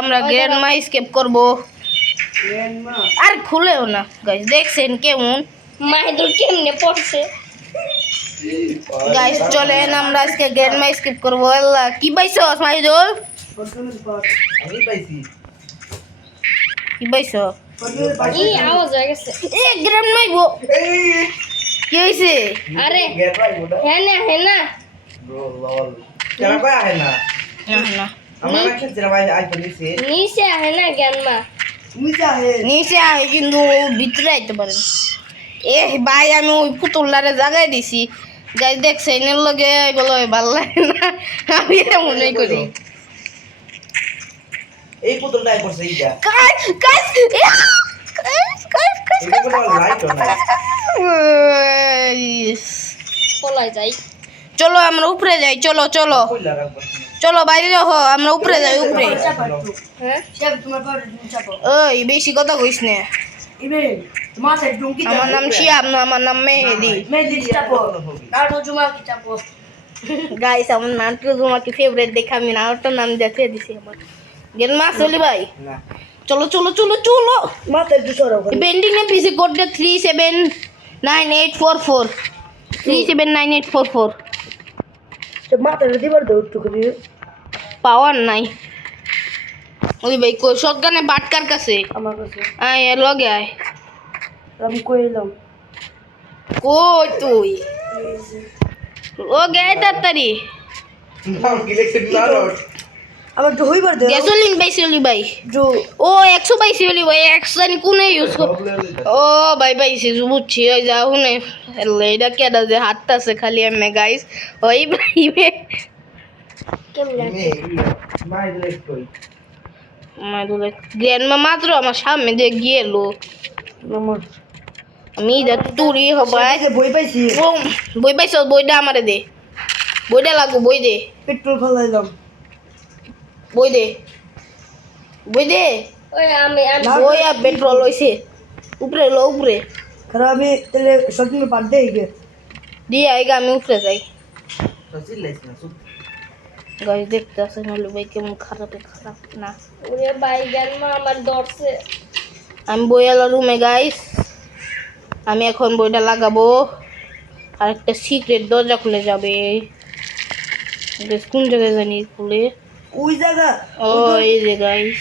আমরা grandma escape করব আর খুলেও না গাইস দেখছেন কেমন মাইদুর কেমনে পড়ছে গাইস চলেন আমরা আজকে গ্র্যান্ডমা স্কেপ করব আল্লাহ কি পাইছস মাইদুল আমি পাইছি কি পাইছস ই আওয়াজ হয়ে গেছে এ গ্র্যান্ডমাই বো কি হইছে আরে হেনা ব্রো লল কেন কই আহে না না না আমার কাছে যেটা ভাই আই বলিছে নিচে হেনা জ্ঞানমা নিচে আয় কিন্তু ভিতরে আইতে পারেন এ ভাই আমি ওই পুতুলটারে জাগাই দিছি গাই দেখছে এর লগে এগুলো ভালো লাগে না আমি এটা মনে করি এই পুতুলটাই করছে এইটা গাইস গাইস এটা কোনো লাইট না পলাই যাই চলো আমরা উপরে যাই চলো চলো কইলা রাখবো চলো বাইরে যাও আমরা উপরে যাই উপরে হ্যাঁ ওই বেশি কথা কইস না আমার নাম শিয়াব না আমার নাম মেহেদি গাইস আমার নাম তো তোমাকে ফেভারিট দেখে আমি নামটার নাম দেখে দিছি আমার গেল মা চলি ভাই না চলো চলো চলো চলো বেন্ডিং এ পিসি কোডটা 379844 379844 পাওয়ার নাই ওই ভাই কই শটগানে বাটকার কাছে আমার কাছে আয় এর লগে আয় আমি কইলাম কই তুই ও গে তাড়াতাড়ি নাম কি লিখছে না আমার তো হইবার দে গ্যাসোলিন পাইছিলি ভাই जो ও 100 পাইছিলি ভাই 100 জানি কোনে ইউজ কর ও ভাই পাইছি বুঝছি ওই যা হুনে এটা কেডা যে হাতটাছে খালি এমনি গাইস ওই ভাই কেমনে মাই দিলে কই মাদুলে গ্র্যান্ডমা মাত্র আমার সামনে দিয়ে গেলো আমার আমি যা তুরি হবাই যে বই পাইছি বই পাইছ বইটা আমারে দে বইটা লাগবো বই দে পেট্রোল ফলাইলাম বই দে বই দে ওই আমি বই আর পেট্রোল হইছে উপরে লো উপরে খারাপ আমি তাহলে শপিং এর পার দেই গে দিয়ে আইগা আমি উপরে যাই তো চিল্লাইছ না চুপ গাইস দেখতে আসেন হলো ভাই কেমন খারাপ না ওরে ভাই জ্ঞানমা আমার ধরছে আমি বইয়ালা রুমে গাইস আমি এখন বইটা লাগাবো আর একটা সিক্রেট দরজা খুলে যাবে গাইস কোন জায়গায় জানি খুলে ওই জায়গা ও এই যে গাইস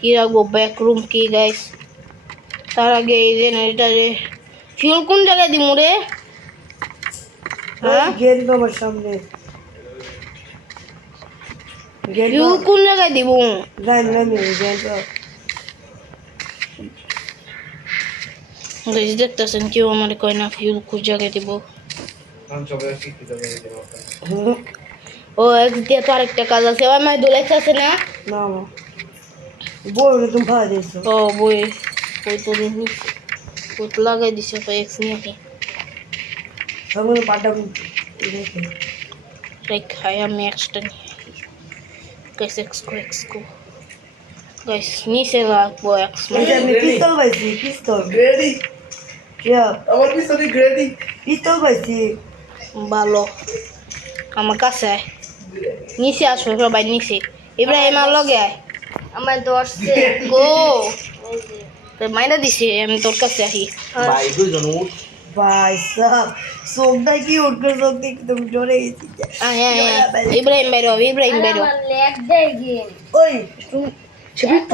কি রাখবো ব্যাক রুম কি গাইস তার আগে এই জেনারেটারে ফিউল কোন জায়গায় দিমু রে হ্যাঁ গেট আমার সামনে গেট ফিউল কোন জায়গায় দিব যাই না আমি গেট গাইস দেখতেছেন কেউ আমার কয় না ফিউল কোন জায়গায় দিব নাম সবাই শিখতে যাবে ও একদিকে তো আরেকটা কাজ আছে ওই মাই দুলাইছে আছে না না বই তুমি ভাই দিছো ও বই বই তো নিস বই তো লাগাই দিছে তো এক্স নিয়ে সামনে পাটা খাই আমি এক্সট্রা নিয়ে গাইস এক্সকো গাইস নিচে রাখবো এক্স আমি পিস্তল পাইছি পিস্তল গ্রেডি ইয়া আমার পিছনে গ্রেডি পিস্তল পাইছি ভালো আমার কাছে আয়। নিচে আসো সবাই নিচে ইব্রাহিম আর লগে আয় আমার ধরছে গো তোর মাইনা দিছে আমি তোর কাছে আহি ভাই দুইজন উঠ ভাই সাহেব সোকটা কি উঠবে সোক দেখে তুমি ডরে গেছি আয় আয় আয় ইব্রাহিম বাইরো ইব্রাহিম বাইরো আমার লেগ দেই গেম ওই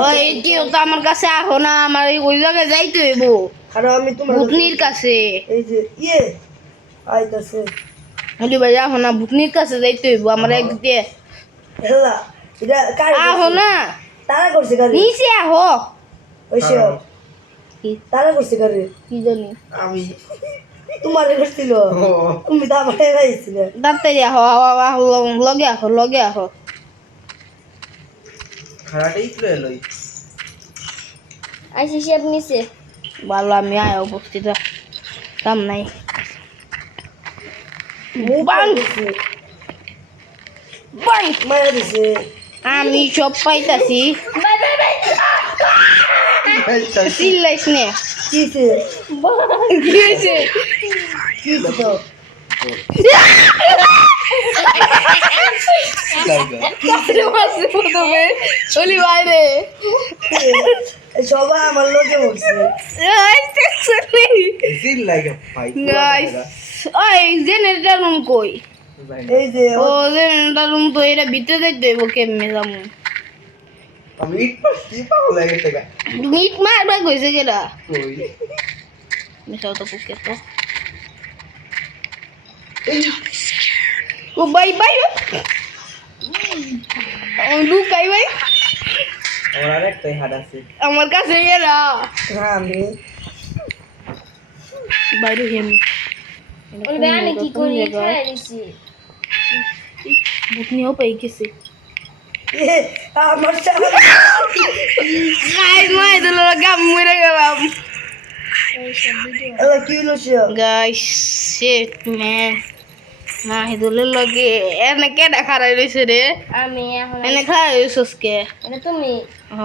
ওই কেউ তো আমার কাছে আহো না আমার ওই জায়গায় যাইতে হইব খারাপ আমি তোমার ভূতনির কাছে এই যে ইয়ে আইতাছে হলি ভাই আহো না ভূতনির কাছে যাইতে হইব আমার এক দিয়ে হেলা এটা কার আহো না তারা করছে গাড়ি নিচে আহো ওইসে কি তারা করছে গাড়ি কি জানি আমি তোমার করছিল তুমি তো আমার গাইছিলে তাড়াতাড়ি আহো আহো লগে আহো খারাটাই তুলে লই আইসি শেপ নিছে ভালো আমি আয় উপস্থিত কাম নাই বাং বাই মারা দিছে আমি সব পাইতাছি বাই বাই বাই চিল্লাইস নে কিছে কি হয়েছে কিছে তো কারে মারছে প্রথমে অলি ভাই রে সবাই আমার লোকে বলছে সিল লাগে ভাই গাইস ওই জেনারেটর রুম কই এই যে ও জেনারেটর রুম তো এটা ভিতরে যাইতে হইব কেমনে যামু আমি ইট পাচ্ছি পাও লাগে টাকা তুমি ইট মারবা কইছে কেডা কই মিশাও তো পুকে তো ও বাই বাই ও লুকাই ভাই আমার আরেকটাই হাত আছে আমার কাছে এরা আমি বাইরে হেম ওই ব্যানে কি করি খাই দিছি বুকনিও পাই গেছে এ, আমার সামনে গাইস মাই দিলো গাম মরে গেলাম এলা কি হলো সে গাইস শিট ম্যান মা হিদুলের লগে এনে কেডা খারাই রইছে রে আমি এখন এনে খারাই রইছস কে এটা তুমি হ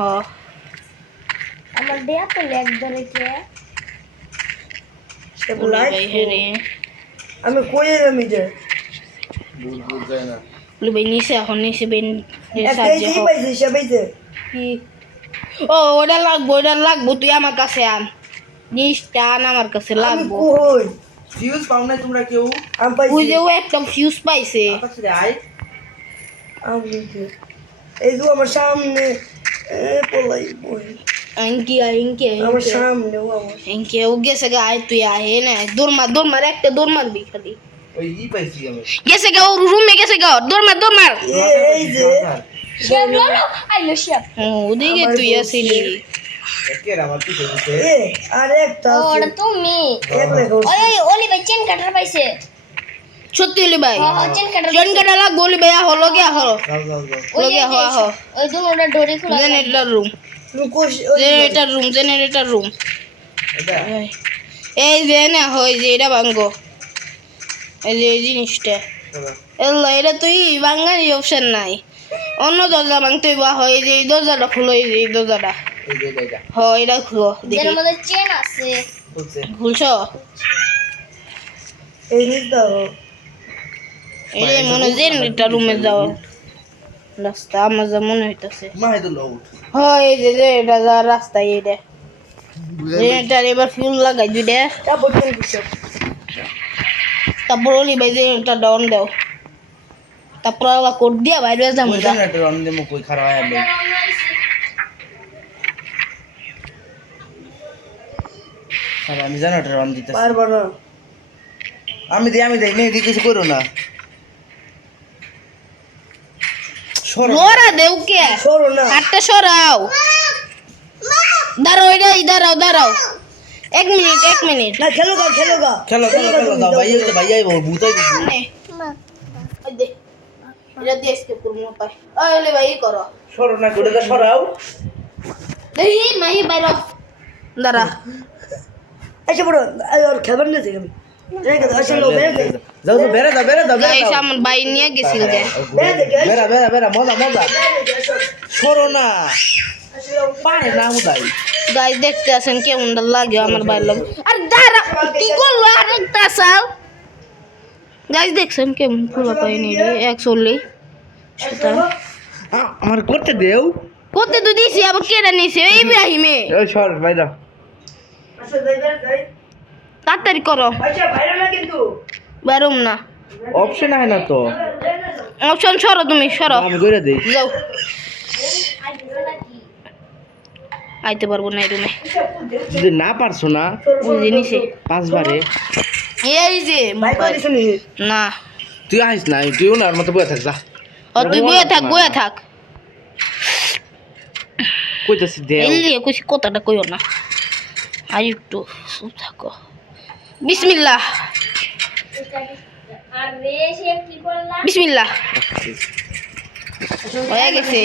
আমার দেয়া তো লেগ ধরে কে সে ওলি লাইট ভাই হেরে আমি কই আমি যে বুঝ যায় না ওলি ভাই নিচে এখন নিচে বেন একটা সাহায্য এই হোক পাইছে সে পাইছে কি ও ওটা লাগবো তুই আমার কাছে আন জিনিসটা আন আমার কাছে আমি লাগবো কই ফিউজ পাও না তোমরা কেউ আমি ওই পাইছি যে ও একটা ফিউজ পাইছে আকাশে আয় আমি যে এই যে আমার সামনে পলাই বই ইনকি আমার সামনে ও আমার ইনকি ও গেছে গা আয় তুই আয় না দৌড় মার একটা দৌড় মারবি খালি ওই ই পাইছি আমি গেছে গা ও রুমে গেছে গা দৌড় মার এই যে শেপ ললো আইলো শেপ ও ওদিকে আমার তুই আসিলি একের আমার পিছে পিছে আর একটা ও ওটা তুমি এক লেখা ওই ওই ওলি ভাই চেন কাটার পাইছে সত্যি হলি ভাই চেন কাটার জন কাটা লাগবো হলি ভাই হলো গে হলো যাও যাও যাও ওই লগে যে হ ওই দুনোটা ডোরি খোলা জেনারেটর রুম তুমি কোশ জেনারেটর রুম এটা এই যে না হয় যে এটা ভাঙ্গো এই যে এই জিনিসটা এল্লা এটা তুই ভাঙ্গার অপশন নাই অন্য দরজা ভাঙতে বা হয় যে এই দরজাটা খুলো এই যে এই দরজাটা এই যে এটা হয় এটা খুলো দেখি এর মধ্যে চেন আছে বলছে খুলছ এই নিস দাও এটা মনে হয় জেনারেটর রুমে যাও রাস্তা আমার যা মনে হইতাছে মা হেদু লাউট হয় এই যে এটা যা রাস্তা এইটা জেনারেটর এবার ফিউল লাগাই দুইটা তারপর তুমি কিসব তারপর ওলি ভাই জেনারেটর ডাউন দাও তারপর আবার কোড দিয়া বাইরে যাবো ওই জেনারেটর অন দেমো কই খারাপ হয় আমি আর আমি জেনারেটর অন দিতেছি পারবো না আমি দেই মেহেদি কিছু করো না সরো লোরা দেও কে সরো না হাতটা সরাও দাঁড়াও এটা দাঁড়াও 1 মিনিট না খেলো গা খেলো দাও ভাই তো ভাই আইবো ভূতাই নে। ওই দে এটা দিয়ে escape করবো পাই ওলে ভাই ই করো সরো না করে সরাও এই মাই বাইরে দাঁড়া আচ্ছা বড় আর খাবার না থেকে রেখে দাও আসলে লো বেরে যাও বেরা দাও গাইস আমার ভাই নিয়ে গেছিল গে বেরা মজা সরো না পারে না উদাই গাইস দেখতে আছেন কেমন লাগে আমার ভাই লোক আর দাঁড়া কি করলো আর একটা সাল গাইস দেখছেন কেমন ফুলা পাইনি রে অ্যাকচুয়ালি সেটা আমার করতে দেও করতে তো দিছি আবার কেডা নিছে এই ইব্রাহিমে ওই সর বাইরা আচ্ছা যাই তাড়াতাড়ি করো আচ্ছা বাইরে না কিন্তু বেরোম না অপশন হয় না তো অপশন সরো তুমি সরো আমি কইরা দেই যাও আইতে পারবো না এই রুমে যদি না পারছো না ওই জিনিসে 5 বারে এই যে ভাই মোবাইল। কত শুনি না তুই আইস না তুইও না আর মতো বয়ে থাক যা ও তুই বয়ে থাক কইতাছি দেও এই যে কইছি কথাটা কইও না আর একটু চুপ থাকো বিসমিল্লাহ আর রে শেপ কি করলা বিসমিল্লাহ হয়ে গেছে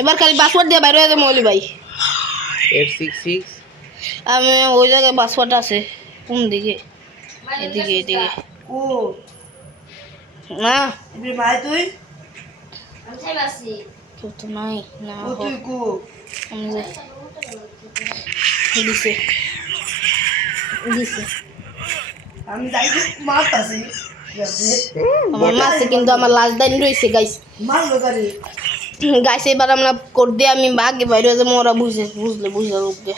এবার খালি পাসওয়ার্ড দিয়ে বাইরে যাবো মৌলি ভাই 866 আমি ওই জায়গায় পাসওয়ার্ড আছে কোন দিকে এদিকে ও না ইবি ভাই তুই আমি চাইবাছি কেউ তো নাই না ও তুই কো আমি যাই দিছে আমি যাই মারতাছি আমার মাছে কিন্তু আমার লাস্ট দাইন রয়েছে গাইস। মারলো গাড়ি গাইস এবার আমরা কোড দিয়ে আমি আগে বাইরে যে মোরা বুঝলে উঠবে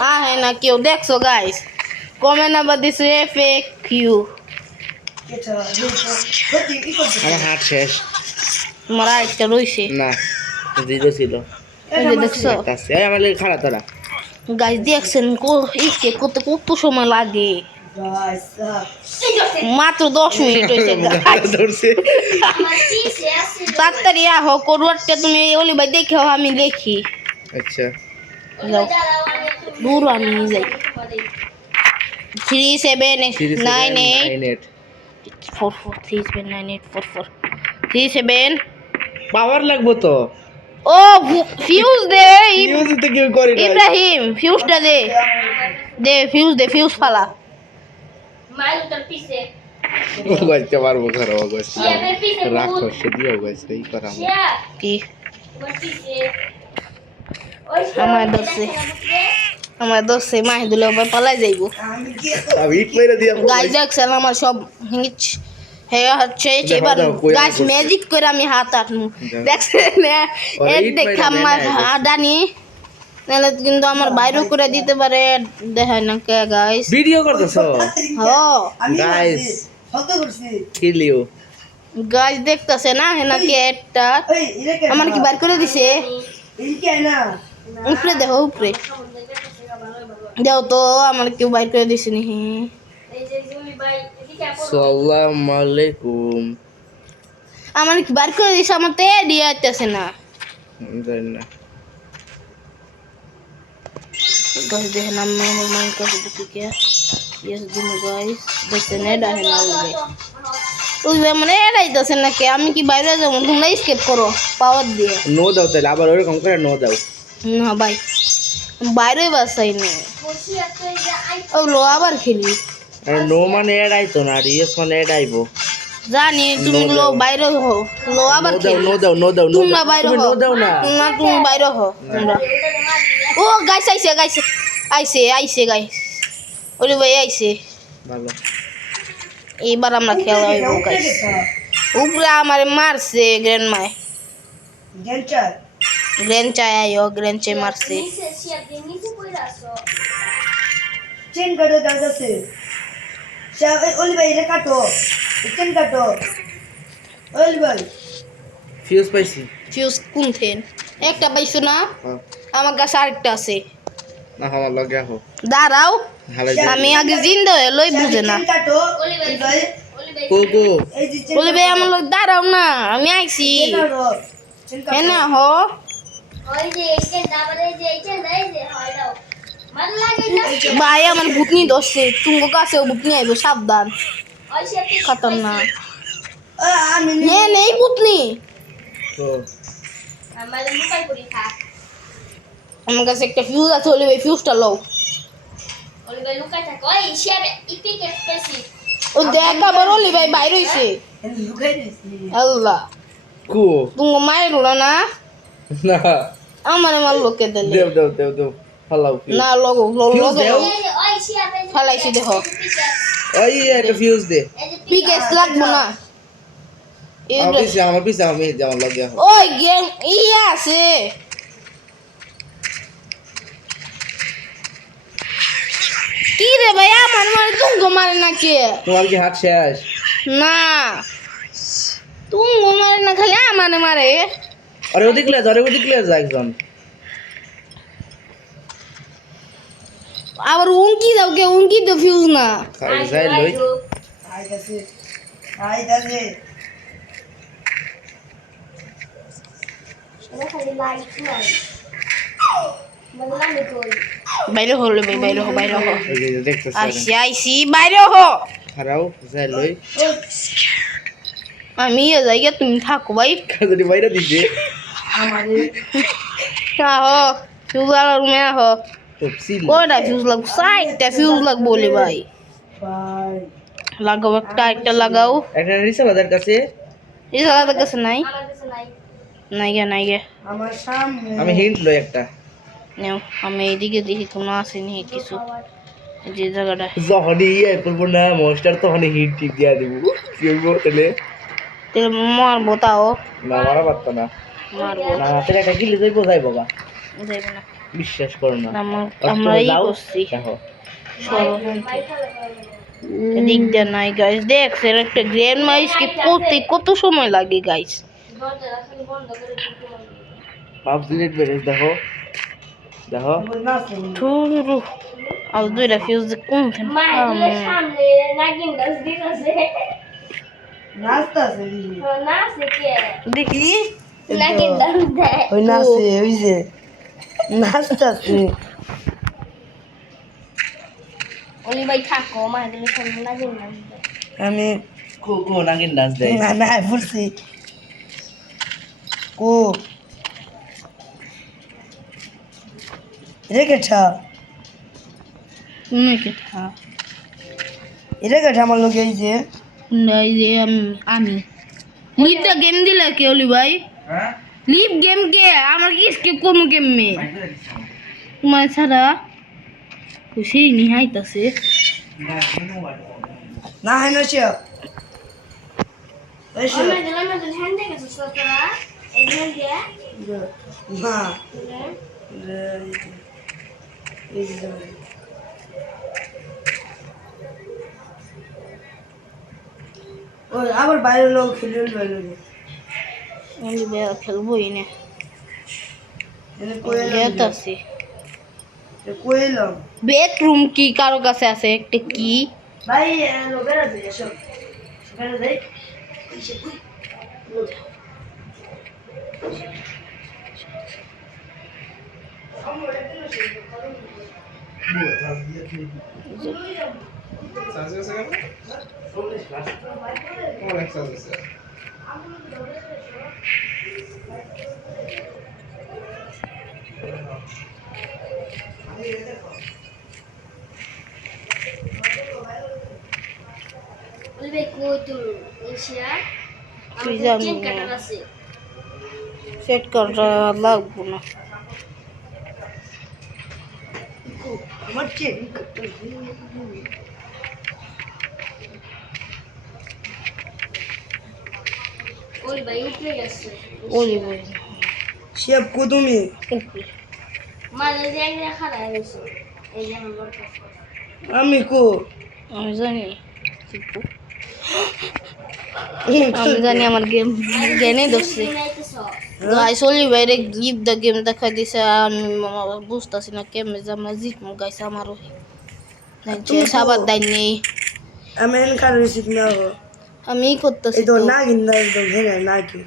হ্যাঁ না কেউ দেখছো গাইস কমেন্ট আবার দিছে ফেক কিউ এটা সত্যি কি করছে আমার হাত শেষ তোমার আরেকটা রয়েছে না জিরো ছিল এই যে দেখছো আছে এই আমার লেগে খারাপ তোরা গাইস দেখছেন ইসকে করতে কত সময় লাগে গাইস মাত্র 10 মিনিট হয়েছে guys। ধরছে আমার পিছে আছে তাড়াতাড়ি আহ করওয়ারটা তুমি ওলি ভাই দেখো আমি দেখি আচ্ছা যাও দাঁড়াও আমি একটু দূর আমি যাই 3798 37 পাওয়ার লাগবো তো ও ফিউজ দে ইউজ তো কেউ করে না ইব্রাহিম ফিউজটা দে ফিউজ ফালা মাইলটার পিছে গজতে পারবো ঘরে গজ শিয়াবের পিছে রাখো সে দিও গজ এই করা শিয়া কি তোমার পিছে ওই আমার দোষে আমার দোষে মাহিদুল ভাই পালাই যাইব আমি কি আমি ইট মেরে দিয়া গাইস দেখছেন আমার সব হিচ হে হচ্ছে এবার গাইস ম্যাজিক করে আমি হাত আটমু দেখছেন এর দেখে আমার আদানি নাহলে কিন্তু আমার বাইরে করে দিতে পারে দেখায় না কে গাইস ভিডিও করতেছো হ আমি Guys. শব্দ করছি কিল ইউ গাইস দেখতেছে না হে না কে একটা এই এটা কে আমার কি বার করে দিছে এই কি না উপরে দেখো উপরে যাও তো আমার কেউ বাইর করে দিছে নি এই যে জমি ভাই এদিকে আপন আসসালামু আলাইকুম আমার কি বার করে দিছে আমার তো দিয়ে আইতেছে না জানি না गाइस देखना मैं मन कर दुखी क्या ये दिन गाइस देखते नहीं डाले ना लगे उस वे मने এড়াইতেছে না কে আমি কি বাইরে যাব তোমরা স্কেপ করো পাওয়ার দিয়ে নো দাও তাহলে আবার ওরকম করে নো দাও না ভাই বাইরে বাসাই না বসি একটা এই যে আই ও লো আবার খেলি আর নো মানে এড়াই তো না আর ইয়েস মানে এড়াইবো জানি তুমি লো বাইরে হো লো আবার নো দাও খেলি নো দাও নো দাও নো তোমরা দাও বাইরে তুমি হো নো দাও না তুমি বাইরে হো তোমরা ও গাইস আইছে গাইস ওরে ভাই আইছে ভালো এবার আমরা খেলা হইব গাইস উপরে আমার মারছে গ্র্যান্ড মাই গেঞ্চার গ্র্যান্ড চাই আইও গ্র্যান্ড চে মারছে নিচে শিয়া দিয়ে নিচে কইরা আসো চেন কাটো দাদাছে শাহ ওলি ভাই এটা কাটো চেন কাটো ওলি ভাই ফিউজ পাইছি ফিউজ কোন থেন একটা পাইছো না হ্যাঁ আমার কাছে আরেকটা আছে না আমার লগে আহো দাঁড়াও হালাই আমি আগে জিন্দা হয়ে লই বুঝে না চেন কাটো ওলি ভাই ভাই ওলি ভাই কো কো এই যে চেন বলে ভাই আমার লোক দাঁড়াও না আমি আইছি কাটো চেন হ্যাঁ কাটো না হো ওই যে এইটা দাবারে যে এইটা দেই যে হয় দাও মান লাগে না ভাই আমার ভূতনি ধরছে তুমি কাছে ভূতনি আইবো সাবধান ওই শিয়া খতরনাক আমি হ্যাঁ নেই ভূতনি তো আমার মোবাইল করি থাক আমার কাছে একটা ফিউজ আছে বলে ভাই ফিউজটা লও ওলি ভাই লুকাই থাক ওই শিয়া ইপিক এক্সপ্রেসি ও দেখা বড় ওলি ভাই বাইরে হইছে লুকাই দিছি আল্লাহ কো তুমি মাইরো না না আমার লোকে দিলে দেও ফালাও না লগো লগো দেও। ওই শিয়া ফালাইছি দেখো ওই একটা ফিউজ দে পিকেস লাগবো না আমার পিছে আমি আমার লগে আহো ওই গেম ইয়ে আছে কি রে ভাই আমার মারে তুমি মারে নাকি তোমার কি হাত শেষ না তুমি মারে না খালি আমার মারে আরে ওদিক লে যা একজন আবার উনকি যাও কে উনকি তো ফিউজ না খাই যাই লই আইতাছে আইতাছে এটা খালি লাইট নাই বললাম কই বাইরে হলো ভাই বাইরে হো ওই যে দেখতেছ আইসি বাইরে হো খারাও যাই লই আমি এ জায়গা তুমি থাকো ভাই কাজে বাইরে দিছে আমাদের আহো ফিউজ রুমে আহো তফসিল কয়টা ফিউজ লাগবো 60টা ফিউজ লাগবো বলে ভাই ভাই লাগাও একটা লাগাও একটা রিসালাদের কাছে এই সালাদের কাছে নাই আমার কাছে নাই নাই গে আমার সামনে আমি হিন্ট লই একটা নেও আমি এইদিকে দেখি কোনো আসেনি কিছু যে জায়গাটা যখনই ইয়ে করবো না মনস্টার তখনই হিট টিপ দিয়া দিব কি হইব তাহলে তেল মারবো তাও না মারা পারতো না মারবো না তাহলে একটা গিলে যাইবো যাইবো গা যাইব না বিশ্বাস করো না আমরা ই করছি দেখো দিক দিয়ে নাই গাইস দেখছেন একটা গ্র্যান্ড মাইসকে করতে কত সময় লাগে গাইস দরজা খালি বন্ধ করে দিতে হবে পাপ ডিলিট বেরেস দেখো দেখো থুরু আর দুইটা ফিউজ কোন মায়ের সামনে নাগিন দাস দিতেছে নাচতা আছে না কে দেখি নাগিন দাস দেয় ওই নাচে ওই যে নাচতা আছে ওলি ভাই থাকো মায়ের সামনে নাগিন দাস দেয় আমি কো কো নাগিন ডান্স দেয় না না ফুলছি কো রেখেছা তুমি কে থা এটা কেটে আমার লোক এই যে নাই যে আমি লিপ দা গেম দিলা কে ওলি ভাই হ্যাঁ লিপ গেম কে আমার কি স্কিপ কোন গেম মে তোমার ছাড়া খুশি নিহাইতাছে না হয় না সে এসে ওমে দিলাম না হ্যান্ড দেখেছো সতরা এই হ্যান্ড দিয়া না এই যে ওই আবার বাইরের লোক খেলে বাইরে ওলি ভাই আর খেলবোই না এনে কোয়েল গেতাছি কোয়েলাম বেডরুম কি কারো কাছে আছে একটা কি ভাই লোকেরা দিয়ে সব সেখানে দেখ ওলি ভাই কই তুমি এশিয়া তুই আমি জানি চেন না। কাটার আছে সেট করা লাগবো না আমার চেক ওলি ভাই উপরে গেছে ওলি ভাই শেপ কো তুমি উপরে মাঝে যে একটা খাড়া গেছে এই যে আমার কাছে আমি কো আমি জানি আমি জানি আমার গেম গেনে দোষে গাইস ওলি ভাইরে গিফট দা গেম দেখা দিছে আমি বুঝতাছি না কেমনে যে আমরা জিতমু গাইস আমারও সাবার দাই নেই আমি এন কার রিসিভ না হো আমি করতেছি এই তো না গিন্দা তো ঘেরে না কি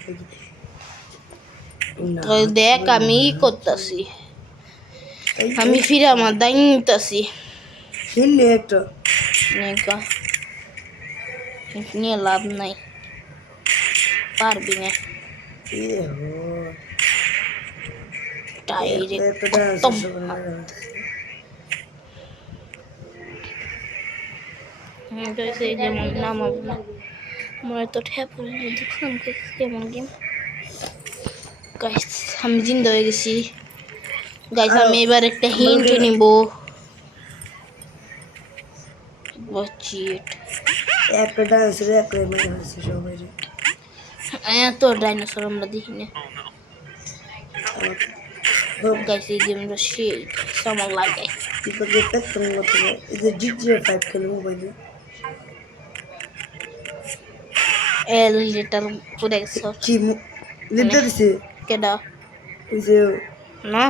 তো দেখ আমি করতেছি আমি ফিরে আমার দাই নিতেছি হিন্দি একটা নেকা নিয়ে লাভ নাই পারবি না এ হো ডাইরেক্ট একটা ডান্স তম। সেই যেমন নামাবো না মনে তো ঠ্যাপ দেখলাম কেমন গেম গাইস আমি জিন্দা হয়ে গেছি গাইস আমি এবার একটা হিন্ট নিব বাচিট একটা ডান্স রে একটা মেয়ে আছে সবাই এত ডাইনোসর আমরা দেখি না গাইস এই গেমটা সেই আমার লাগে tipo de petro মতো এই যে GTA 5 খেলে মোবাইলে এল লিটার পুরে গেছে কি লিটার দিছে কেডা এই যে না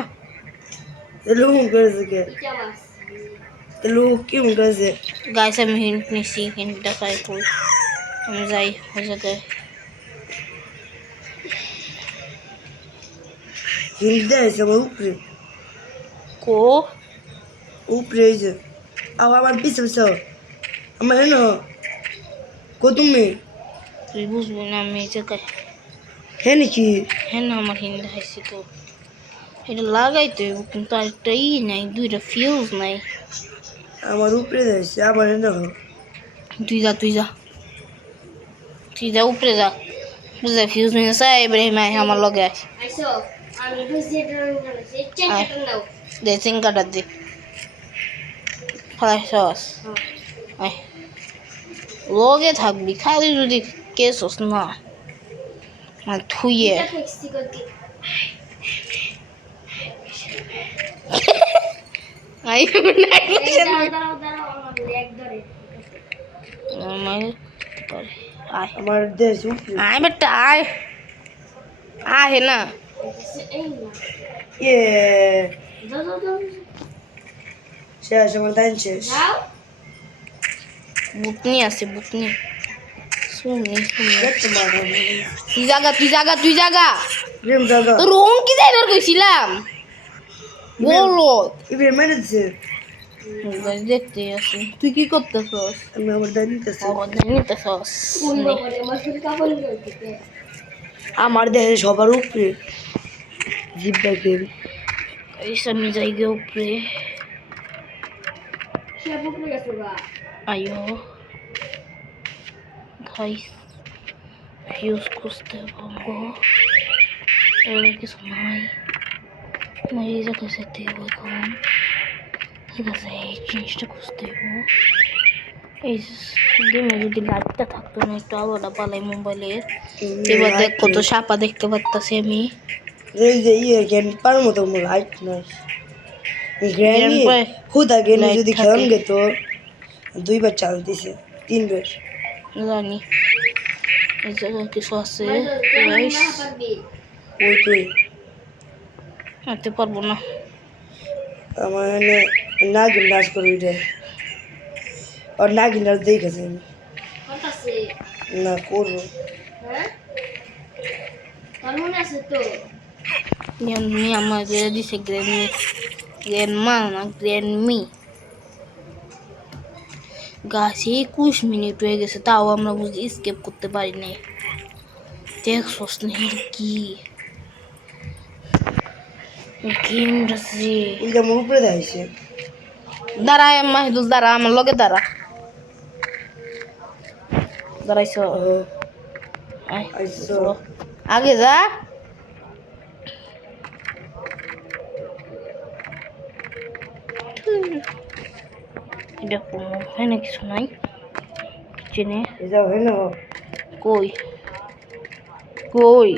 এলো হুম করেছে কে কেমন এলো কি হুম করেছে গাইস আমি হিন্ট নিছি হিন্ট দেখাই কই আমি যাই ওই জায়গায় হিন্দি আছে আমার উপরে কো উপরে এই যে আমার পিছে পিছে আমার এনো কত তুমি তুই বুঝবি না আমি এই জায়গায় হে নাকি হ্যাঁ না আমার হিন্দি দেখাইছি তো এটা লাগাইতে হইব কিন্তু আরেকটা নাই দুইটা ফিউজ নাই আমার উপরে যাইছে আমার এনো তুই যা উপরে যা বুঝা ফিউজ নিয়ে চাই ইব্রাহিম আয় আমার লগে আয় আইসো আমি বুঝিয়ে ড্রয়িং করেছি চেন কাটার নাও দে চিংকাটা দে ফেলাইছস আয় লগে থাকবি খালি যদি কেছস না মানে থুইয়ে এটা ফিক্সি করতে আই দাঁড়াও আমার লেগ ধরে আয় আমার দেশ উপরে আয় বেটা আয় আয় না এই না ইয়ে যাও শেষ আমার দান শেষ যাও বুকনি আছে বুকনি শুনি দেখতে পারো তুই জাগা প্রেম জায়গা তোর রং কি যাইবার কইছিলাম বলো ইবে মেরে দিছে দেখতে আছি তুই কি করতেছস আমি আমার দান নিতেছি নিতেছস কোন বলে মাসুর কাপড় করতে আমার দেহে সবার উপরে জিব্বা গেম এইসব জায়গা উপরে সে বুকলে গেছে গা আয়ো গাইস ফিউজ খুঁজতে পারবো এর কিছু নাই এই জায়গা যেতে হবে এখন ঠিক আছে এই জিনিসটা খুঁজতে হবে এই গেমে যদি লাইটটা থাকতো না একটু আলোটা পালাই মোবাইলে এবার দেখ কত সাপা দেখতে পারতাছি আমি এই যে ইয়ে গেম পার মতো লাইট নাই গ্র্যানি Game পায়। খুদা গেলে Light যদি থাকে। খেলাম গে তো 2 বার চাল দিছে 3 বার জানি এই জায়গায় কিছু আছে না গাইস পারবি ওই তুই হাঁটতে পারবো না আমার মানে নাগিন নাচ করবি রে আর নাগিন নাচ দেখেছি আমি। কতাছে না করবো হ্যাঁ তোর মনে আছে তো মি আমার দিছে গ্র্যান্ডমা না গ্র্যান্ডমি গাছে 21 মিনিট হয়ে গেছে তাও আমরা বুঝি স্কেপ করতে পারি নাই দেখছস না কি গেমটা যে ওই যে আমার উপরে দেখাইছে দাঁড়ায় মাহিদুল দাঁড়া আমার লগে দাঁড়াইছ আয়, আইসো। চলো। আগে যা দেখো হয় না কিছু নাই কিচেনে এটা হয় না কই কই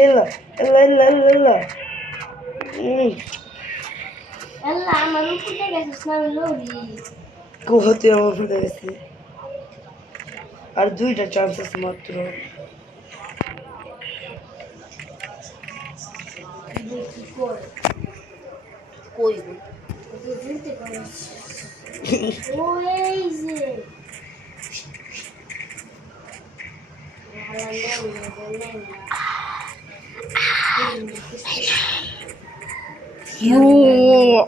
এলা এলা এলা এলা এলা আল্লাহ আমার উপরে গেছে স্নান লরি কোহতে আমার উপরে গেছে আর 2টা চান্স আছে মাত্র দেখি করে কই বুঝতে পারছি ও এই যে You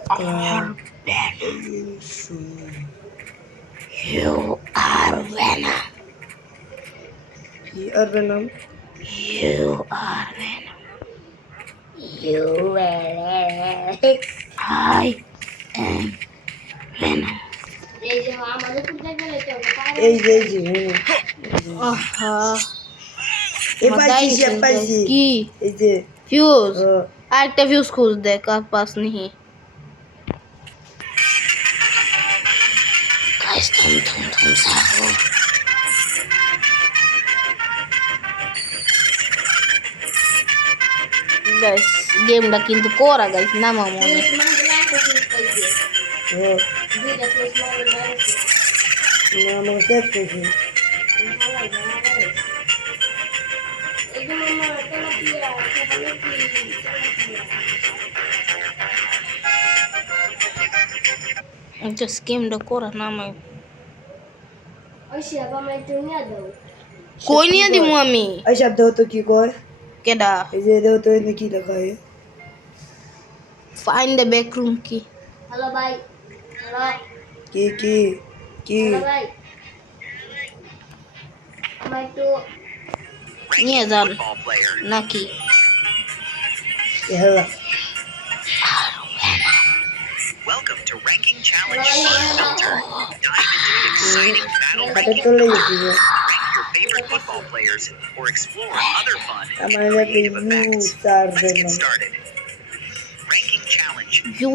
are Venom. You are Venom. কি আর বেনাম You are Venom. You are I am Venom. এই যে আমার উপরে গেলে তো এই যে Aha. এই পাইছি সে পাইছি কি এই যে ফিউজ ও, আরেকটা ফিউজ খুঁজ দেখ আর পাস नहीं गाइस तुम साहो গাইস গেমটা কিন্তু কোরা গাইস না মামু প্লেস মানে লাইট আছে পাইছে ও, দুইটা প্লেস মানে লাইট আছে না, আমার সেট পেয়েছি এই যে মামা তোলা পিয়া খাবার কি জাস্ট গেমটা কোরা না মাই ওই সে বাবা একটু নিয়ে দাও কই নিয়ে দিমু আমি এই শব্দ তো কি কয় কেডা এই যে দেও তো এনে কি লেখা হয় ফাইন্ড দ্য ব্যাক রুম কি হ্যালো ভাই হ্যালো কি কি কি হ্যালো ভাই আমার একটু নিয়ে যান নাকি হেলা Welcome to Ranking Challenge Fun Filter. Dive into the exciting battle হাতে ranking চলে filter. গেছি Rank your favorite football players or explore other fun and আমার একটা creative you effects. Star Let's then get started. Ranking Challenge You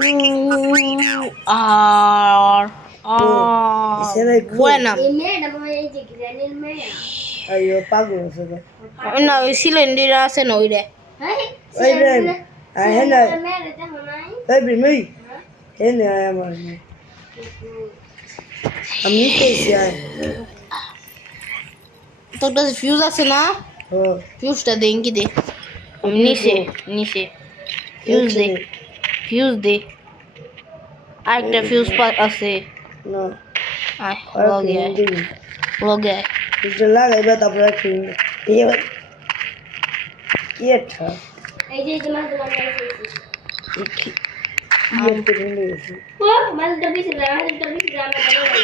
are Será que- buena. এই মেয়েটা মনে হয় এই যে গ্র্যানির মেয়ে Ayo, pago eso. না ওই সিলিন্ডার আছে না ওইটা হ্যাঁ Oi, Brem. Ah, Hena. মেয়েটা দেখো নাই Oi, Brem, oi. Hena, amor. A mim que esse aí. তোর কাছে ফিউজ আছে না Oh. ফিউজটা দেন কি দে নিচে নিচে ফিউজ দে ফিউজ দে আরেকটা ফিউজ আছে No. আয় Olha লগে que আয় lindo. লগে আয় Isso lá, aí vai dar pra aqui. E eu. Quieta. এই যে মাছ লাগাই E que. Quieta, lindo isso. ও মাছটা বেশি না মাছটা বেশি না আমরা বলি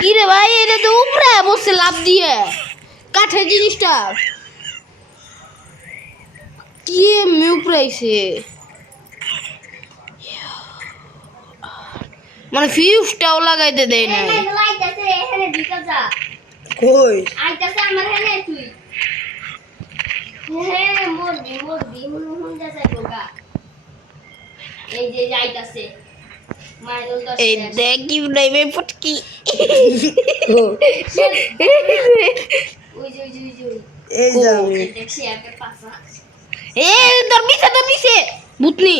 কি রে ভাই এটা তো উপরে বসে লাভ দিয়ে কাঠের জিনিসটা কি এমনি উপরে আইছে মানে ফিউজটাও লাগাইতে দেয় না এই লাইটাছে এখানে ঢুকে যা Coi. আইতাছে আমার এখানে তুই হ্যাঁ মুরগি হুন যাচ্ছে গোগা এই যে আইতাছে মাইরুল দশ এই দেখ কি নাই পটকি Oh. ওই যে Ei, Zami. দেখছি একে পাসা এ তোর পিছে ভূতনি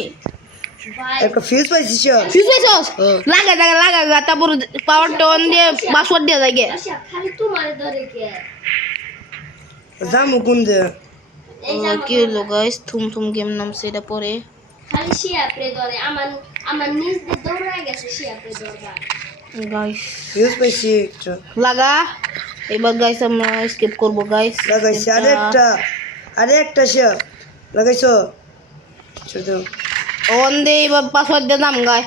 ভাই É que eu fiz pra assistir, ó. Fuse পাইছস হ্যাঁ। লাগা তারপর পাওয়ারটা অন দিয়ে পাসওয়ার্ড দিয়ে যায় আচ্ছা খালি তোমার ধরে কে Zami, Gunde. এই যে কি হলো গাইস থুম গেম নাম সেটা পরে খালি শিয়া প্রে ধরে আমার নিজ দিয়ে দৌড়ায় গেছে শিয়া প্রে ধরবা গাইস Fiz pra assistir. লাগা এবার গাইস আমরা স্কিপ করব গাইস লাগাইছি আরেকটা সে লাগাইছো ছোট অন দে এবার পাসওয়ার্ড দিয়ে নাম গায়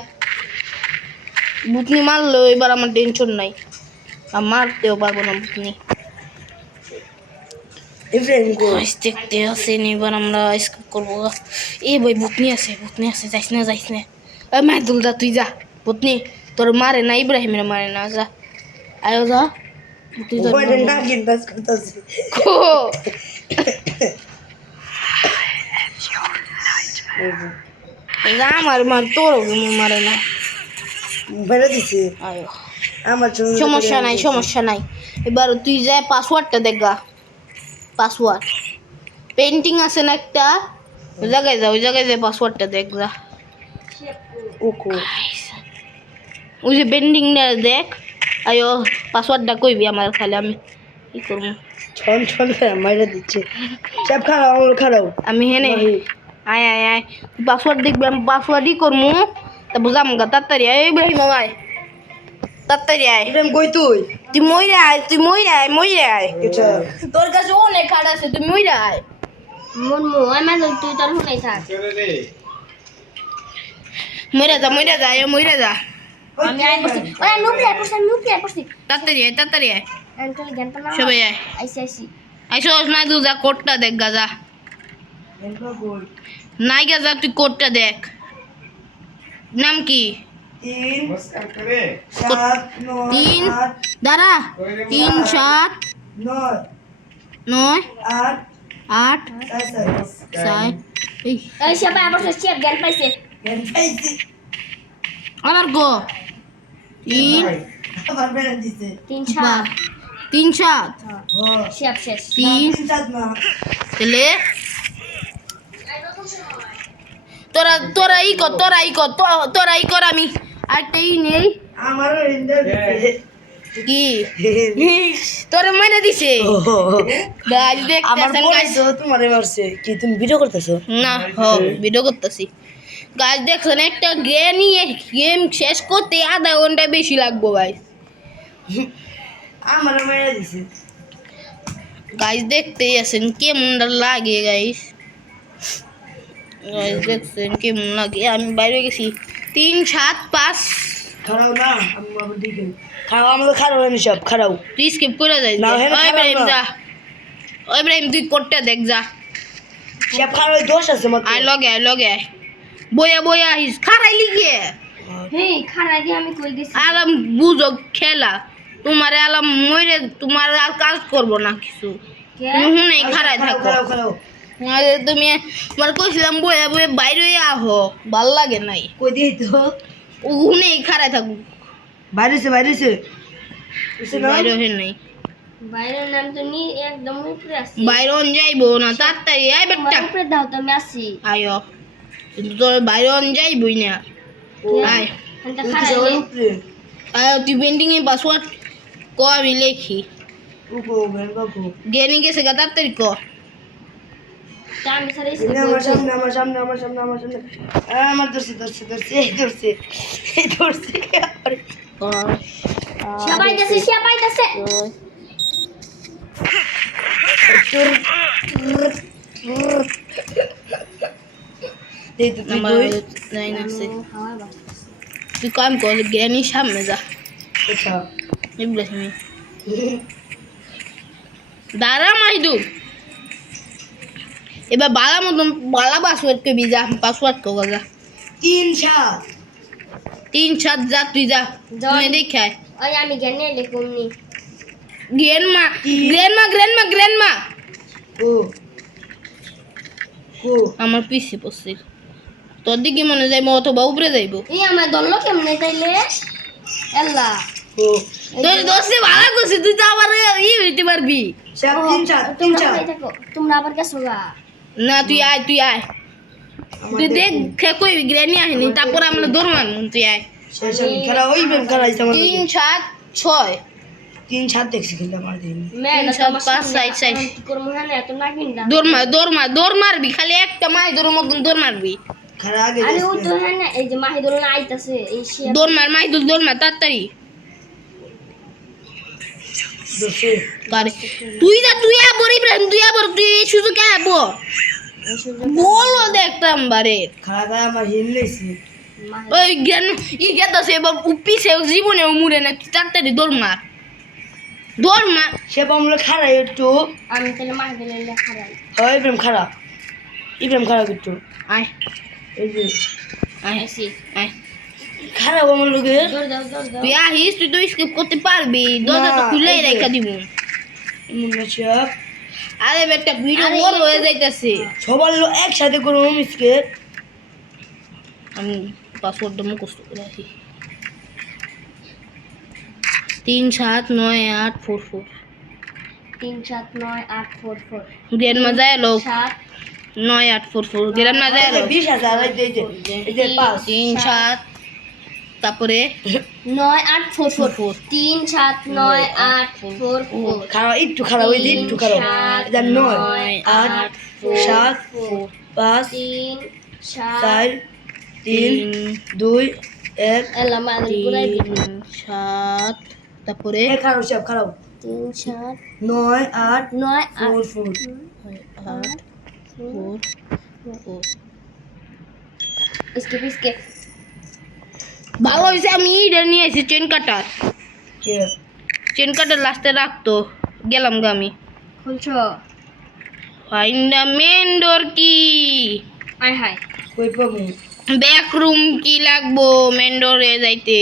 ভূতনি মারলো এবার আমার টেনশন নাই আর মারতেও পারবো না ভূতনি ইব্রাহিম গো গাইস দেখতে আসেন এবার আমরা স্কিপ করবো এ ভাই ভূতনি আছে যাইস না এ মাইদুল যা তুই যা ভূতনি তোর মারে না ইব্রাহিমের মারে না যা আয়ো যা তুই যা ওই না গিন্দাস করতেছি কো যা আমার মার তোরও মারে না বেড়ে দিছি আয়ো আমার জন্য সমস্যা নাই এবার তুই যা পাসওয়ার্ডটা দেখা পাসওয়ার্ড পেন্টিং আছে না একটা ওই জায়গায় যা পাসওয়ার্ডটা দেখ যা ওকো ওই যে পেন্টিংটা দেখ আয়ো পাসওয়ার্ডটা কইবি আমার খালি আমি কি করবো ছন মাইরা দিচ্ছে সব খারাপ আমি হেনে আয় পাসওয়ার্ড দেখবি আমি পাসওয়ার্ডই করবো তা বুঝাম গা তাড়াতাড়ি আয় ইব্রাহিম আয় তাড়াতাড়ি আয় ইব্রাহিম কই তুই তুই মইরা আয় এটা তোর কাছে অনেক কার্ড আছে তুই মইরা আয় মনমু আমার তুই তোর হুনাই থাক মইরা যা আমি আই বসি ওই নুক্লিয়ার পড়ছি তাড়াতাড়ি আয় আঙ্কেল জ্ঞান না সবাই আয় আইসি আইসোস না তুই যা কোডটা দেখ গাজা নাই গাজা তুই কোডটা দেখ নাম কি 3 7 তিন 9 দাঁড়া 3 7 9 9 8 8 7 7 এই এই সবাই আবার শেফ জ্ঞান পাইছে আবার গো 3 আবার বেড়ে দিছে 3 7 3 7 শেফ শেষ 3 7 না তেলে তোরা ই কর আমি আরটাই নেই আমারও ইন্টার দিছে কি তোর মনে দিছে গাছ আমার দেখতেছেন গাছ পড়াইছো তোমারে মারছে কি তুমি ভিডিও করতেছো না ভিডিও করতেছি গাছ দেখছেন একটা গেম শেষ করতে আধা ঘন্টা বেশি লাগবো গাইস আমারও মাইরা দিছে গাইস দেখতেই আছেন কেমন লাগে গাইস দেখছেন কেমন লাগে আমি বাইরে গেছি 3 7 5 খারাও না আমি আবার দিকে খারাও আমাদের খারাও আমি সব খারাও তুই স্কিপ করে যাই না, হেন ওই ইব্রাহিম খারাপ না। যা ওই ইব্রাহিম তুই কোডটা দেখ যা সব খারাও দোষ আছে মত আয় লগে বয়া আহিস খারাইলি গিয়ে হেই খারা দিয়ে আমি কই গেছি আলাম বুঝো খেলা তোমারে আলাম মইরে তোমার আর কাজ করবো না কিছু কে হুনেই খারাই থাকো খারাও আরে তুমি আমার কইছিলাম বয়ে বয়ে বাইরে আহো ভাল লাগে নাই কই দিই তো ওখানে খাড়ায় থাকুক বাইরেছে বাইরেছে বুঝছে না বাইরে হেন নাই বাইরের নাম তো নি একদম উপরে আছে বাইরন যাইবো না তাড়াতাড়ি আয় বেটা উপরে দাও তো আমি আসি আয়ো কিন্তু তোর বাইরন যাইবই না আয় এটা তুই খারাপ যাওয়ার উপরে আয় তুই পেন্টিং এর পাসওয়ার্ড ক আমি লেখি উকো বেরবাকো গেনি গেছে গা তাড়াতাড়ি ক আমি সারে আমার সামনে আমার সামনে আমার সামনে আমার সামনে আমার ধরছে ধরছে ধরছে এই ধরছে এই ধরছে আরে ক সবাই যাচ্ছে তোর এই তো তুই নাম্বার কই 9 আছে হাওয়া বা তুই কাম কর গেনি সামনে যা আচ্ছা ইব্রাহিম দাঁড়া মাইদু এবার বালা মতন বালা পাসওয়ার্ড কে বিজা পাসওয়ার্ড কো গা 3-7 3-7 যা তুই যা তুমি দেখায় ওই আমি জানি লিখুমনি গ্র্যান্ডমা ও ও আমার পিছে পড়ছে তোর দিকে মনে যাইবো অথবা উপরে যাইবো এই আমার দললো কেমনে তাইলে আল্লাহ ও তোর দোষে ভালো করছিস তুই তো আবার হইতে পারবি সব 3-7 তোমরা 3-7 কোথায় থাকো তোমরা আবার গেছো গা না তুই আয় তুই দেখ কই গ্র্যানি আহেনি তারপর আমরা দৌড় মারবো তুই আয় শেষ খেলা ওই বেম খেলা ইসা আমার 3-7-6 3-7 দেখছি খেলা আমার দিন মেয়ে তিন, সাত, 5, 6 কি করবো হ্যাঁ এত নাগিন না দৌড় মারবি খালি একটা মাই দৌড়ের মতন দৌড় মারবি খেলা আগে আরে ও দেখছি তো হ্যাঁ না এই যে মাহিদুল না আইতাছে এই সে দৌড় মার মাই দৌড় মার তাড়াতাড়ি দোষে কারে তুই আয় বড় ইব্রাহিম তুই শুধু কে আবো বলো দেখতাম বারে খেলা আমার হিল লইছি ওই জ্ঞান গেত সে পিছে জীবনে মুড়ে না তুই তাড়াতাড়ি দৌড় মার সে বামলে খারা একটু আমি তাহলে মাহিদুলের লেখা রাই হয় ইব্রাহিম খারা একটু আয় এই যে আয় আসি আয় খারা আমার লোকে দৌড় দাও তুই আহিস তুই তো স্কিপ করতে পারবি দরজা তো না, খুলেই এই যে। রেখে দিব মুন্না চাপ আরে বেটা ভিডিও বড় হয়ে যাইতাছে সবার লোক একসাথে করবো মিসকে আমি পাসওয়ার্ডটা মুখস্থ করে আসি 3-7-9-8-4-4 3-7-9-8-4-4 গ্রেন মজা এলো 7 9-8-4-4 গ্রেন মজা এলো 20,000 এই যে 5 3-7 তারপরে 9-8-4-4 3-7-9-8-4-4 খারা একটু খারা ওই যে একটু খারা এটা 9 8 7 5 4 3 2 1 এলা মাদের পুরাই 3-7 তারপরে এ খারাপ সব খারাপ 3-7 9 8 9-8 4 8-4-4 इसके ভালো হয়েছে আমি এটা নিয়ে এসেছি কে চেন কাটার লাস্টে রাখতো গেলাম গা আমি খুলছো ফাইন্ড দ্য মেন ডোর কি আয় হায় কই পাবো ব্যাক রুম কি লাগবো মেন ডোরে যাইতে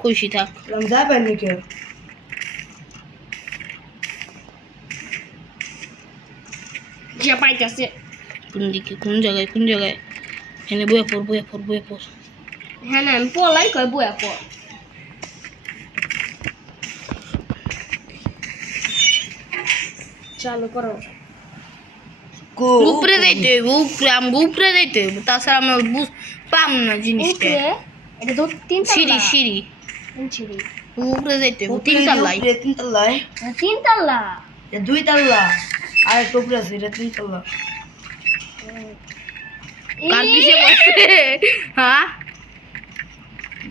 খুশি থাক রাম যাবেন নাকি যে পাইতাছে কোন জায়গায় এনে বয়ে পড় হ্যাঁ না আমি পলাই কই বয়া পর চালু করো কো উপরে যাইতে উপরে যাইতে তাছাড়া আমরা পাম না জিনিসটা উপরে এটা তো তিন সিঁড়ি সিঁড়ি উপরে যাইতে তিনটা লাই তিন তলায় তিন তাল্লা এটা 2 তলা আর একটা উপরে আছে এটা 3 তলা কার পিছে বসে হ্যাঁ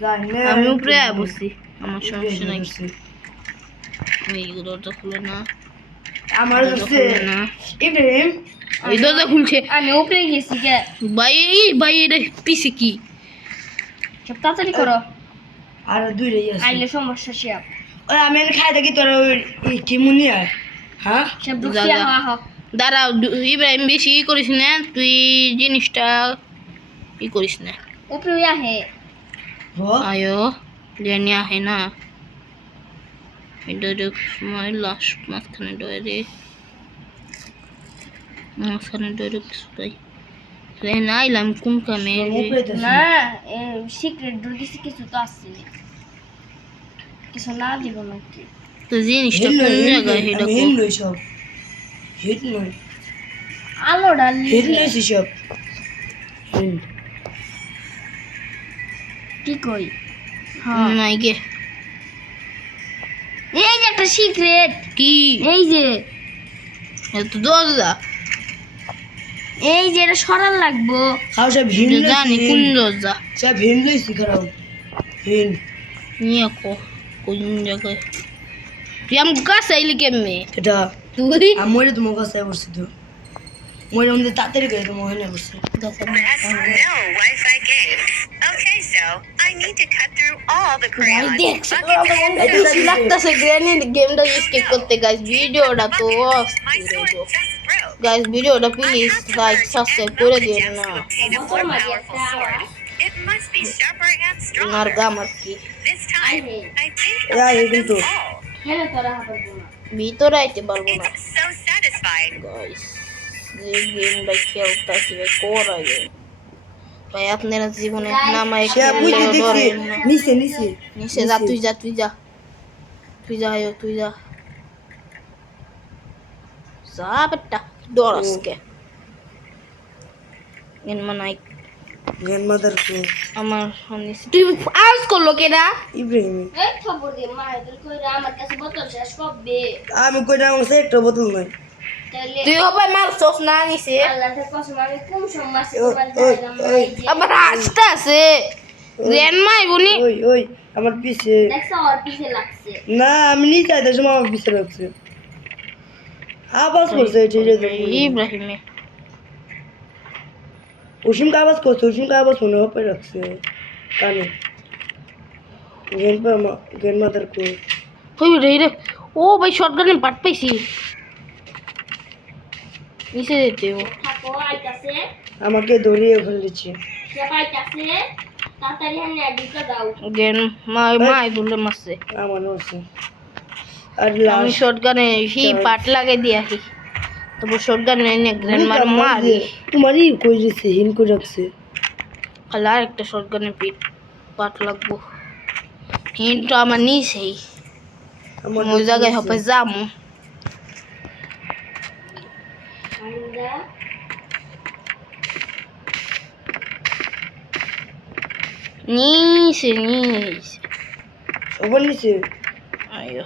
জানি আমি উপরে বসছি আমার সমস্যা নাই এই দরজা খুলে না আমার দরজা কাছে খুলে না ইব্রাহিম এই দরজা খুলছে আমি উপরে গেছি কে ভাই এটা পিছে কি সব তাড়াতাড়ি করো আর 2 রে আছে আইলে সমস্যা শেপ ওই আমি খাই থাকি তোর ওই কি মুনি আর হ্যাঁ সব যা, ঢুকিয়া যা। হওয়া হোক দাঁড়াও ইব্রাহিম বেশি করিস না তুই জিনিসটা করিস না উপরে আহে হো আয়ো জানি আহে না এটা সময় লাস্ট মাঝখানে ডরে মাঝখানে ডরে কিছু তাই রেন আইলাম কোন কামে উপরে তো না সিক্রেট ডোর দিছি কিছু তো আসছে না কিছু না দিব নাকি তো জিনিসটা কোন জায়গায় সেটা হিট নই সব হিট নই আলো ডালি হিট নই সব ঠিক কই নাই গে এই যে একটা সিক্রেট কি এই যে এত দরজা এই যে এটা সরাল লাগবো খাও সব হিট এটা জানি কোন দরজা সব হিট লইছি খারাপ হিট নিয়ে কোন জায়গায় তুই আমাকে কাছে আইলি কেমনে এটা তুই আমরে তোমার কাছে বসছি তো মরে আমাদের তাড়াতাড়ি করে তোমার ওখানে বসছে Best no Wi-Fi game. Okay, so I need to cut through all the crayons. দেখছি buckets, and বেশি লাগতেছে গ্র্যানি গেমটা স্কিপ করতে গাইস ভিডিওটা তো my sword just broke. Guys ভিডিওটা প্লিজ লাইক সাবস্ক্রাইব করে দিন না Obtain a more powerful sword. It must be sharper and R stronger. গাম আর কি This time, I think Yeah, I'll you get can them do. all. হেলে তোরা হাঁটবো না ভিতরে আইতে পারবো না It's so satisfying. গাইস যে গেমটা খেলতেছি ভাই করা গেম ভাই আপনারা জীবনে নামায় সে বুঝতে খেললেও দেখছি ডরেন না নিচে নিচে নিচে যা তুই যা তুই যা তুই যা তুই যা যা বেটা ডর আজকে এন মানাই জ্ঞান মাদার কো আমার নিচে তুই আওয়াজ করলো কেডা ইব্রাহিম এই খবর দিয়ে মায়েদের কইরা আমার কাছে বোতল শেষ করবে আমি কই না আমার একটা বোতল নাই তাহলে তুই হবে মারছস না নিচে আল্লাহর কসম আমি কোন সময় ওই, তোমার ওই, জায়গা ওই। এই যে আবার আসতে আছে রেন মাই বুনি ওই ওই আমার পিছে দেখছ ওর পিছে লাগছে না আমি নিচে আইতে সময় আমার পিছে রাখছে আওয়াজ করছে ঠিক আছে ইব্রাহিমে উসিম কা আওয়াজ করছে উসিম কা আওয়াজ মনে হবে রাখছে কানে জ্ঞান মাদার কো কই রে ও ভাই শটগানে পাট পাইছি নিচে যেতে ও থাকো আইতাছে আমাকে ধরিয়ে ওখানে দিচ্ছে সে পাইতাছে তাড়াতাড়ি হানে ঢুকে দাও গেন মাই বলে মারছে আমার হচ্ছে আর আমি লাস্ট শটগানে হি পাট লাগাই দিয়া হি তবে শটগানে এনে গ্র্যান্ড মারি তোমারই কই দিছে হিন কই রাখছে খালি আর একটা শটগানে পাট লাগবো হিনটা আমার নিচেই আমার ওই জায়গায় হবে যামু আমরা নিচে সবার নিচে আয়ো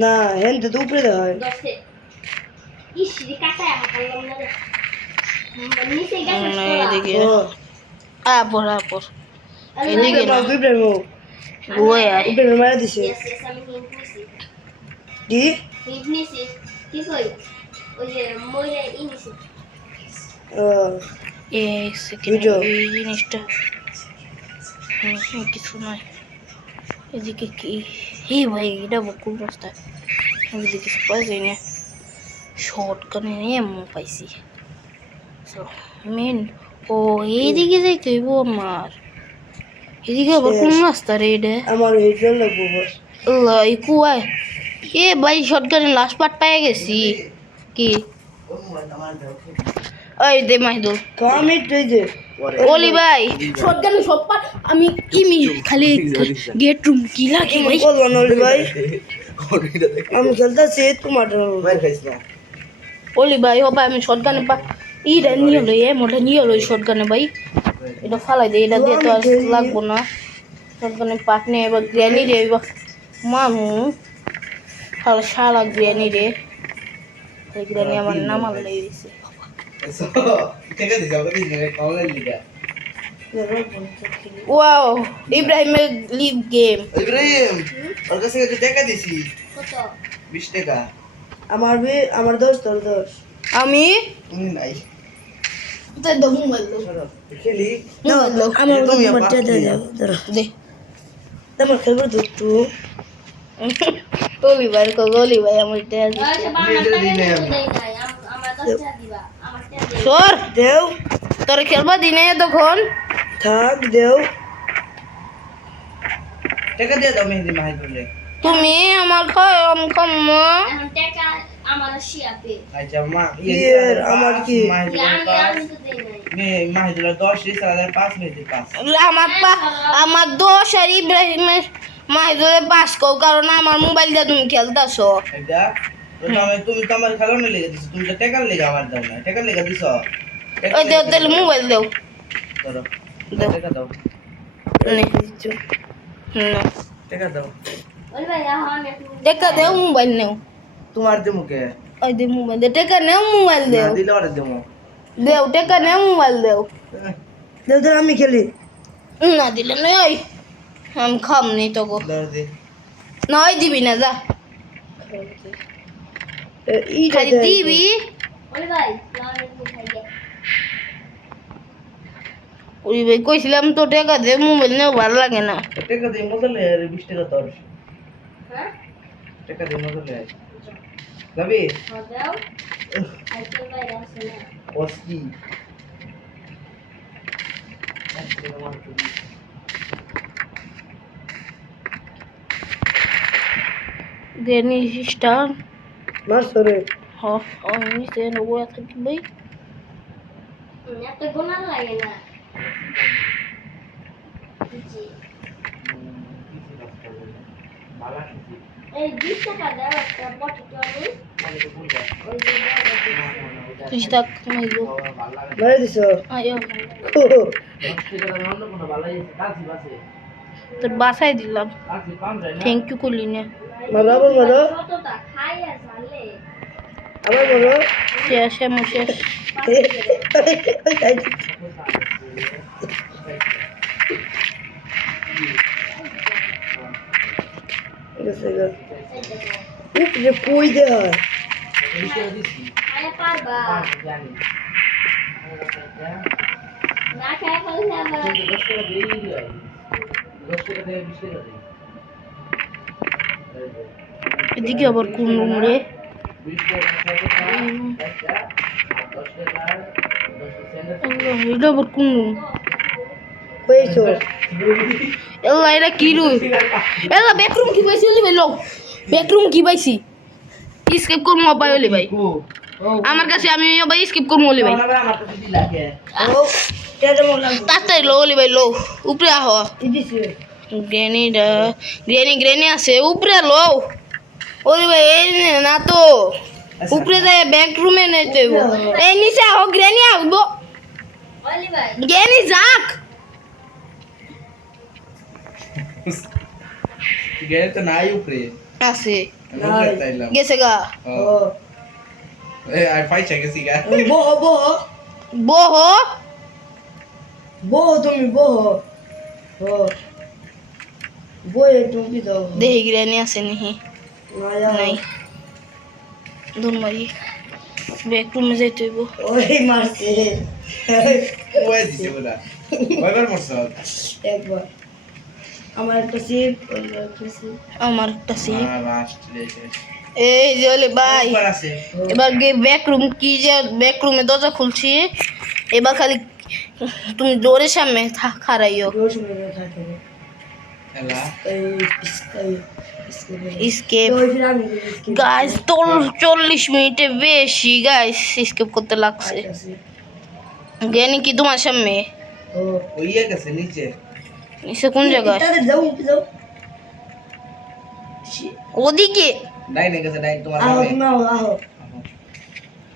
না হেন তো উপরে দেওয়া হয় দশে ইসরি কাটায় হাঁটালাম না রে নিচে গেছে না, তোরা এদিকে ও আপর এদিকে না ইব্রাহিম ওই আয় ইব্রাহিম মারা দিছে ইয়েস ইয়েস আমি হিন্ট নিছি কি হিন্ট নিছি কি কই ওই যে মইরা ইনিছি ও এক সেকেন্ড বুঝো। এই জিনিসটা কিছু নয় এদিকে কি হে ভাই এটা বকুল রাস্তায় এদিকে কিছু পাইছি না শর্ট গানে এমন পাইছি সো মেন ও এইদিকে যাইতে হইব আমার এদিকে আবার কোন রাস্তা রে এটা আমার হেডফোন লাগবো বস আল্লাহ এই কুয়ায় এ ভাই শর্ট গানে লাস্ট পার্ট পেয়ে গেছি কি ওই দে মাহিদুল কমিট এই যে ওলি ভাই শটগানে সব পার আমি ইমি খালি গেট রুম কি লাগে ভাই বলবো নলি ভাই আমি খেলতেছি তোমার ওলি ভাই ও ভাই আমি শটগানে পা ইটা নিয়ে হলো মোটা নিয়ে হলো শটগানে ভাই এটা ফালাই দে এটা দিয়ে তো আর লাগবো না শটগানে পাট নিয়ে এবার গ্র্যানি রে এবার মানু তাহলে শালা গ্র্যানি রে গ্র্যানি আমার নামাল লেগে দিছে ওয়াও ইব্রাহিমের লিভ গেম ইব্রাহিম ওর কাছে কিছু টাকা দিছি কত 20 টাকা আমার দোষ তোর দোষ আমি তুমি নাই তাই দম মোবাইল খেলি আমার তুমি তোমার পাস দাদা দিলা। দাদা দে তোমার খেলবো তো একটু ওলি ভাই গলি ভাই আমার এটা ওই সে বাহানা টাকা দেই নাই আমার 10 টাকা দিবা আমার টাকা দে সর দেও তোর খেলবা দিনে তখন থাক দেও টাকা দিয়ে দাও মেহেদি মাহিদুলে তুমি আমার খাম খাম এখন টাকা আমার শিয়াপে আচ্ছা মা আমার কি? আমি তো দেই নাই মাহিদুল্লাহ 10 রিসার্চ 5 মিনিটে পাস আমার দোষ আর ইব্রাহিমের মাহিদুরে পাস কও কারণ আমার মোবাইল দিয়ে তুমি খেলতাছো এটা তুমি তো আমার খেলানো লেগে দিছো তুমি তো টাকার লেগে আমার দাও না টাকার লেগে দিছো ওই দেও তাহলে মোবাইল দেও ধরো দাও। টাকা দাও নে না টাকা দাও ওই ভাই আমি একটু টাকা দেও মোবাইল নেও তোমার দে মুখে ওই দে মোবাইল দে টাকা নেও মোবাইল না দেও দিলে ওরে দেবো দেও টাকা নেও মোবাইল দেও দেও দেও আমি খেলি না দিলে নয় ওই আমি খাম নি তো গো দাও দে নয় দিবি না যা খালি দিবি ওই ভাই আমি একটু খাই গে ওই ভাই কইছিলাম তো টাকা দে মোবাইল নেও ভালো লাগে না টাকা দিয়ে মজলে 20 টাকা তোর হ্যাঁ টাকা দিয়ে মজলে যাবি দাও আইতে ভাই আসে না ওসকি গেনি স্টার মার সরে হ আমি সে নবো এত কি ভাই এত গোনা লাগে না জি এই 20 টাকা দাও একটা পটেটো আমি ওই যে ত্রিশটাক মাইলো মারে দিছো আয়ো তোর বাসায় দিলাম থ্যাংক ইউ করলি না মারো আবার মারো কতটা খাই আর জানলে আবার মারো শেষ এমন শেষ উপরে কই দে হয় আরে পারবা না খাই ফেললে আবার এদিকে আবার কোন রুম রে এটা আবার কোন রুম কইছো এলা এটা কি রুম এলা ব্যাকরুম কি পাইছি ওলি ভাই লো ব্যাকরুম কি পাইছি স্কিপ করবো অপায় ওলি ভাই আমার কাছে আমি ভাই স্কিপ করবো ওলি ভাই ও কেডা মোলাম তাড়াতাড়ি লো ওলি ভাই লো উপরে আহ ইদিছে গ্রেনি আছে উপরে লো ওলি ভাই এই নে না তো উপরে যায় ব্যাকরুমে নেই তো এই নিচে আহ গ্রেনি আসবো ওলি ভাই গ্রেনি যাক গেলে তো নাই উপরে আছে উপরে তাইলাম গেছে গা ও আই পাইছা গেছি গা বহ বহ বহ বহ তুমি বহ ও বয়ে তুমি দাও দেহি গ্রেনি আছে নাহি মায়া নাই দূর মারি ব্যাকরুমে যাইতে হইব ওই মারছে ওই দিছে ওরা কয়বার মরছ একবার আমার একটা সিপ ওই একটা সিপ আমার একটা সিট লাস্ট লেছে এই যে ওলে ভাই একবার আছে এবার ব্যাকরুম কি যে ব্যাকরুমে দরজা খুলছি এবার খালি তুমি ডোরের সামনে খারাইও রোজ মেরে থাকে এলা স্কেপ গাইস তো 40 মিনিটে বেশি গাইস স্কেপ করতে লাগছে জ্ঞানী কি তোমার সামনে ওইয়ে গেছে নিচে নিচে কোন জায়গায় যাও যাও ওদিকে ডাইনে গেছে ডাইন তোমার আহ নামে নাও আহ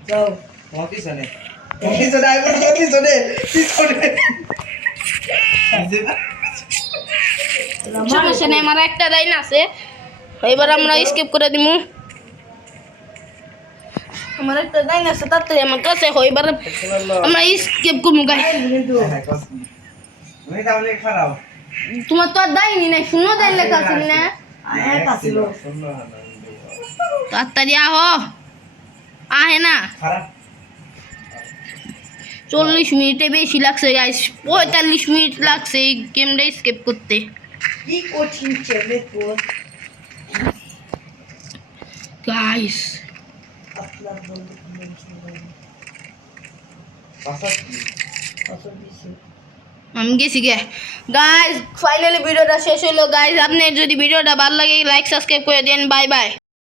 যাও তোমার পিছনে পিছনে আইবো পিছনে পিছনে সমস্যা নেই আমার একটা লাইন আছে এবার আমরা স্কিপ করে দিমু আমার একটা লাইন আছে তাড়াতাড়ি আমার কাছে হয় এবার আমরা স্কিপ করবো গাইস কিন্তু তুমি তাহলে খারাপ তোমার তো আর দাইনি নাই শুনো দাইন লেখা আছে না আয় পাছিল তাড়াতাড়ি আহো আহে না খারাপ 40 মিনিটে বেশি লাগছে গাইস 45 মিনিট লাগছে এই গেমটা স্কিপ করতে কি কঠিন চলে তো গাইস আপনার বন্ধু পাসা আমি গেছি গে গাইস ফাইনালি ভিডিওটা শেষ হলো গাইস আপনার যদি ভিডিওটা ভালো লাগে লাইক সাবস্ক্রাইব করে দেন বাই বাই